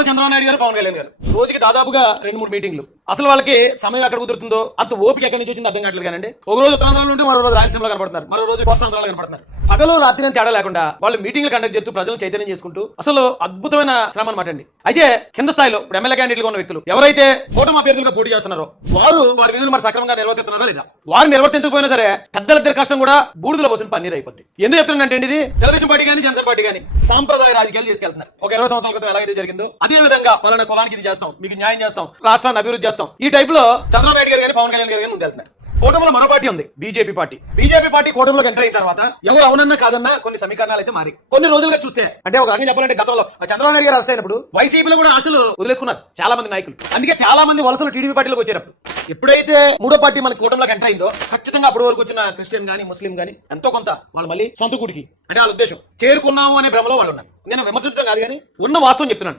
నారా చంద్రబాబు నాయుడు గారు, పవన్ కళ్యాణ్ గారు రోజుకి దాదాపుగా 2-3 మీటింగ్లు. అసలు వాళ్ళకి సమయం ఎక్కడ కుదురుతుందో, అంత ఓపిక ఎక్కడి నుంచి వచ్చింది అర్థం కావట్లేదు. కానండి ఒక రోజు ఉత్తరాంధ్రలో ఉంటే మరో రోజు రాయలసీమలో కనపడుతున్నారు, మరో రోజు కోస్తాంధ్రలో కనపడుతున్నారు. పగలు రాత్రి అని తేడా లేకుండా వాళ్ళు మీటింగ్లు కండక్ట్ చేస్తూ ప్రజలను చైతన్యం చేసుకుంటూ అసలు అద్భుతమైన శ్రమ అనమాట అండి. అయితే కింద స్థాయిలో ఇప్పుడు ఎమ్మెల్యే క్యాండిడేట్ ఉన్న వ్యక్తులు ఎవరైతే కూటమి అభ్యర్థులుగా పోటీ చేస్తున్నారో వారి విధులు మరి సక్రమంగా నిర్వర్తిస్తున్నారా లేదా, వారు నిర్వర్తించకపోయినా సరే పెద్దలిద్దరి కష్టం కూడా బూడిదలో పోసిన పన్నీర్ అయిపోద్ది. ఎందుకు చెప్తున్నానంటే ఇది తెలుగుదేశం పార్టీ కానీ జనసేన పార్టీ కానీ సాంప్రదాయ రాజకీయాలు తీసుకెళ్తున్నారు. ఒక 20 సంవత్సరాల క్రితం ఎలాగైతే జరిగిందో అదే విధంగా పలానా కులానికి ఇది చేస్తాం, మీకు న్యాయం చేస్తాం, రాష్ట్రాన్ని అభివృద్ధి చేస్తాం, ఈ టైప్ లో చంద్రబాబు నాయుడు గారు కానీ పవన్ కళ్యాణ్ గారు కానీ ముందు వెళ్తున్నారు. కూటమిలో మరో పార్టీ ఉంది, బీజేపీ పార్టీ. బీజేపీ పార్టీ కూటమిలోకి ఎంటర్ అయిన తర్వాత ఎవరు అవునన్నా కాదన్నా కొన్ని సమీకరణాలు అయితే మారి కొన్ని రోజులుగా చూస్తే, అంటే ఒక రకంగా చెప్పాలంటే గతంలో చంద్రబాబు నాయుడు గారు అరెస్ట్ అయినప్పుడు వైసీపీలో కూడా ఆశలు వదిలేసుకున్నారు చాలా మంది నాయకులు. అందుకే చాలా మంది వలసలు టీడీపీ పార్టీలోకి వచ్చేటప్పుడు ఎప్పుడైతే మూడో పార్టీ మన కూటమిలోకి ఎంటర్ అయిందో ఖచ్చితంగా అప్పటి వరకు వచ్చిన క్రిస్టియన్ గానీ ముస్లిం గానీ ఎంతో కొంత వాళ్ళు మళ్ళీ సొంత గుడికి, అంటే వాళ్ళ ఉద్దేశం చేరుకున్నాము అనే భ్రమలో వాళ్ళు ఉన్నారు. నేను విమర్శించడం కాదు కానీ ఉన్న వాస్తవం చెప్తున్నాను.